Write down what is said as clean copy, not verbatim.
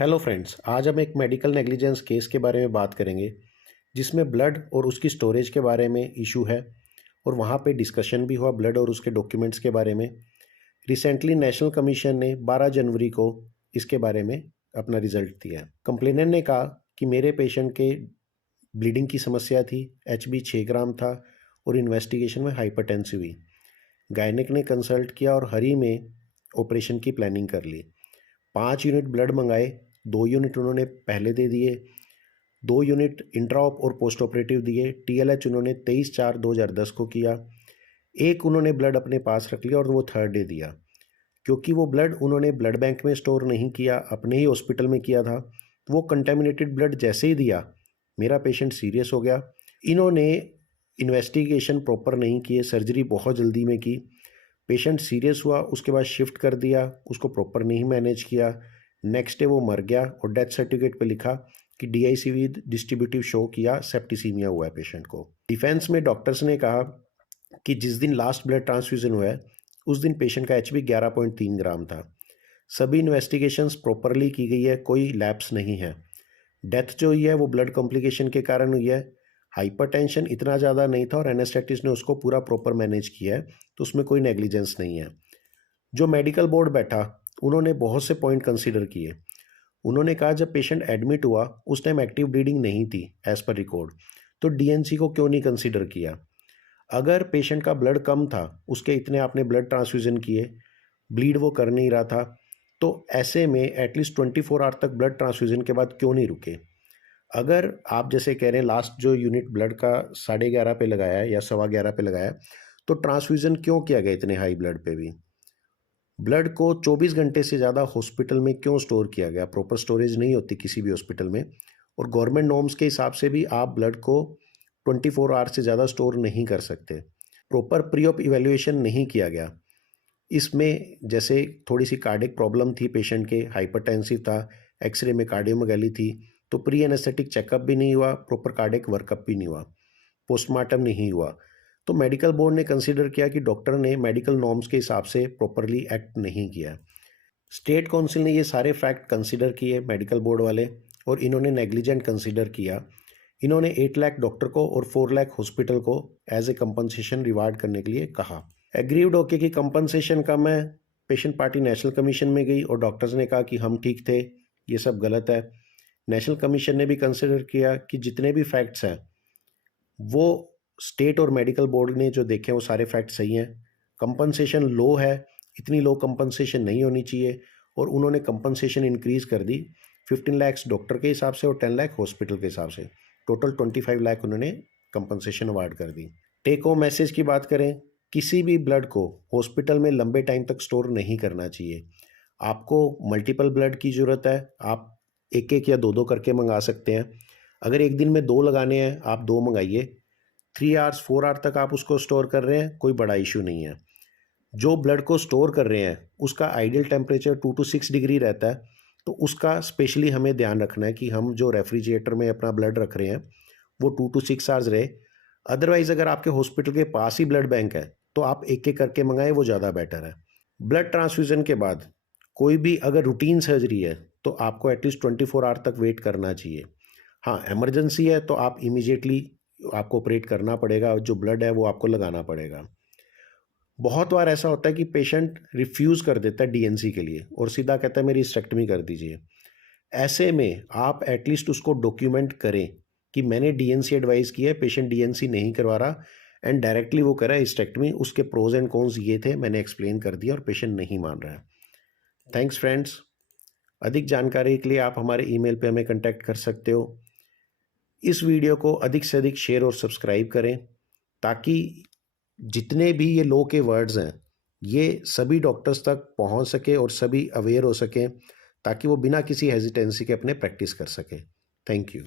Hello friends, आज हम एक मेडिकल नेग्लिजेंस केस के बारे में बात करेंगे जिसमें ब्लड और उसकी स्टोरेज के बारे में इशू है और वहाँ पे डिस्कशन भी हुआ ब्लड और उसके डॉक्यूमेंट्स के बारे में। रिसेंटली नेशनल कमीशन ने 12 जनवरी को इसके बारे में अपना रिजल्ट दिया। कंप्लेनेंट ने कहा कि मेरे पेशेंट के ब्लीडिंग की समस्या थी, HB 6 ग्राम था और इन्वेस्टिगेशन में हाइपरटेंसिव हुई। गायनिक ने कंसल्ट किया और हरी में ऑपरेशन की प्लानिंग कर ली। 5 यूनिट ब्लड मंगाए, 2 यूनिट उन्होंने पहले दे दिए, 2 यूनिट इंट्रा और पोस्ट ऑपरेटिव दिए। TLH उन्होंने 23/4/2010 को किया। एक उन्होंने ब्लड अपने पास रख लिया और वो थर्ड डे दिया। क्योंकि वो ब्लड उन्होंने ब्लड बैंक में स्टोर नहीं किया, अपने ही हॉस्पिटल में किया था, तो वो कंटेमिनेटेड ब्लड जैसे ही दिया, मेरा पेशेंट सीरियस हो गया। इन्होंने इन्वेस्टिगेशन प्रॉपर नहीं किए, सर्जरी बहुत जल्दी में की, पेशेंट सीरियस हुआ, उसके बाद शिफ्ट कर दिया, उसको प्रॉपर नहीं मैनेज किया। नेक्स्ट डे वो मर गया और डेथ सर्टिफिकेट पे लिखा कि DICV डिस्ट्रीब्यूटिव शो किया, सेप्टिसीमिया हुआ है पेशेंट को। डिफेंस में डॉक्टर्स ने कहा कि जिस दिन लास्ट ब्लड ट्रांसफ्यूजन हुआ है उस दिन पेशेंट का HB 11.3 ग्राम था। सभी इन्वेस्टिगेशंस प्रॉपरली की गई है, कोई लैप्स नहीं है। डेथ जो हुई है वो ब्लड कॉम्प्लिकेशन के कारण हुई है। हाइपरटेंशन इतना ज़्यादा नहीं था और एनेस्थेटिस्ट ने उसको पूरा प्रॉपर मैनेज किया है, तो उसमें कोई नेग्लिजेंस नहीं है। जो मेडिकल बोर्ड बैठा उन्होंने बहुत से पॉइंट कंसीडर किए। उन्होंने कहा जब पेशेंट एडमिट हुआ उस टाइम एक्टिव ब्लीडिंग नहीं थी एज पर रिकॉर्ड, तो DNC को क्यों नहीं कंसीडर किया। अगर पेशेंट का ब्लड कम था, उसके इतने आपने ब्लड ट्रांसफ्यूजन किए, ब्लीड वो कर नहीं रहा था, तो ऐसे में एटलीस्ट 24 आवर तक ब्लड ट्रांसफ्यूजन के बाद क्यों नहीं रुके। अगर आप जैसे कह रहे हैं लास्ट जो यूनिट ब्लड का 11:30 पे लगाया है या 11:15 पे लगाया है, तो ट्रांसफ्यूजन क्यों किया गया इतने हाई ब्लड पे भी। ब्लड को 24 घंटे से ज़्यादा हॉस्पिटल में क्यों स्टोर किया गया, प्रॉपर स्टोरेज नहीं होती किसी भी हॉस्पिटल में, और गवर्नमेंट नॉर्म्स के हिसाब से भी आप ब्लड को 24 आवर से ज़्यादा स्टोर नहीं कर सकते। प्रॉपर प्री ऑप इवैल्यूएशन नहीं किया गया। इसमें जैसे थोड़ी सी कार्डियक प्रॉब्लम थी पेशेंट के, हाइपरटेंसिव था, एक्सरे में कार्डियोमेगाली थी, तो प्री एनेस्थेटिक चेकअप भी नहीं हुआ, प्रॉपर कार्डियक वर्कअप भी नहीं हुआ, पोस्टमार्टम नहीं हुआ। तो मेडिकल बोर्ड ने कंसीडर किया कि डॉक्टर ने मेडिकल नॉर्म्स के हिसाब से प्रॉपरली एक्ट नहीं किया। स्टेट काउंसिल ने ये सारे फैक्ट कंसीडर किए मेडिकल बोर्ड वाले, और इन्होंने नेग्लिजेंट कंसीडर किया। इन्होंने 8 लाख डॉक्टर को और 4 लाख हॉस्पिटल को एज ए कंपनसेशन रिवार्ड करने के लिए कहा। एग्रीव्ड होके कि कंपनसेशन कम है, पेशेंट पार्टी नेशनल कमीशन में गई और डॉक्टर्स ने कहा कि हम ठीक थे, ये सब गलत है। नेशनल कमीशन ने भी कंसिडर किया कि जितने भी फैक्ट्स हैं वो स्टेट और मेडिकल बोर्ड ने जो देखे वो सारे फैक्ट सही हैं। कंपनसेशन लो है, इतनी लो कंपनसेशन नहीं होनी चाहिए, और उन्होंने कंपनसेशन इंक्रीज़ कर दी 15 लाख डॉक्टर के हिसाब से और 10 लाख हॉस्पिटल के हिसाब से, टोटल 25 लाख उन्होंने कंपनसेशन अवार्ड कर दी। टेक होम मैसेज की बात करें, किसी भी ब्लड को हॉस्पिटल में लंबे टाइम तक स्टोर नहीं करना चाहिए। आपको मल्टीपल ब्लड की ज़रूरत है, आप एक एक या दो दो करके मंगा सकते हैं। अगर एक दिन में 2 लगाने हैं, आप 2 मंगाइए। 3 आवर्स 4 आवर तक आप उसको स्टोर कर रहे हैं, कोई बड़ा इशू नहीं है। जो ब्लड को स्टोर कर रहे हैं उसका आइडियल टेम्परेचर 2 to 6 डिग्री रहता है, तो उसका स्पेशली हमें ध्यान रखना है कि हम जो रेफ्रिजरेटर में अपना ब्लड रख रहे हैं वो 2 to 6 आवर्स रहे। अदरवाइज़ अगर आपके हॉस्पिटल के पास ही ब्लड बैंक है तो आप एक एक करके मंगाएं, वो ज़्यादा बेटर है। ब्लड ट्रांसफ्यूज़न के बाद कोई भी अगर रूटीन सर्जरी है तो आपको एटलीस्ट 24 आवर तक वेट करना चाहिए। हाँ, इमरजेंसी है तो आप इमीडिएटली आपको ऑपरेट करना पड़ेगा, जो ब्लड है वो आपको लगाना पड़ेगा। बहुत बार ऐसा होता है कि पेशेंट रिफ्यूज़ कर देता है DNC के लिए और सीधा कहता है मेरी हिस्टेक्टमी कर दीजिए। ऐसे में आप एटलीस्ट उसको डॉक्यूमेंट करें कि मैंने DNC एडवाइस किया है, पेशेंट DNC नहीं करवा रहा एंड डायरेक्टली वो कर रहा है हिस्टेक्टमी, उसके प्रोज एंड कॉन्स ये थे, मैंने एक्सप्लेन कर दिया और पेशेंट नहीं मान रहा है। Thanks friends. अधिक जानकारी के लिए आप हमारे ईमेल पे हमें कांटेक्ट कर सकते हो। इस वीडियो को अधिक से अधिक शेयर और सब्सक्राइब करें ताकि जितने भी ये लॉ के वर्ड्स हैं ये सभी डॉक्टर्स तक पहुंच सके और सभी अवेयर हो सकें, ताकि वो बिना किसी हेजिटेंसी के अपने प्रैक्टिस कर सकें। Thank you.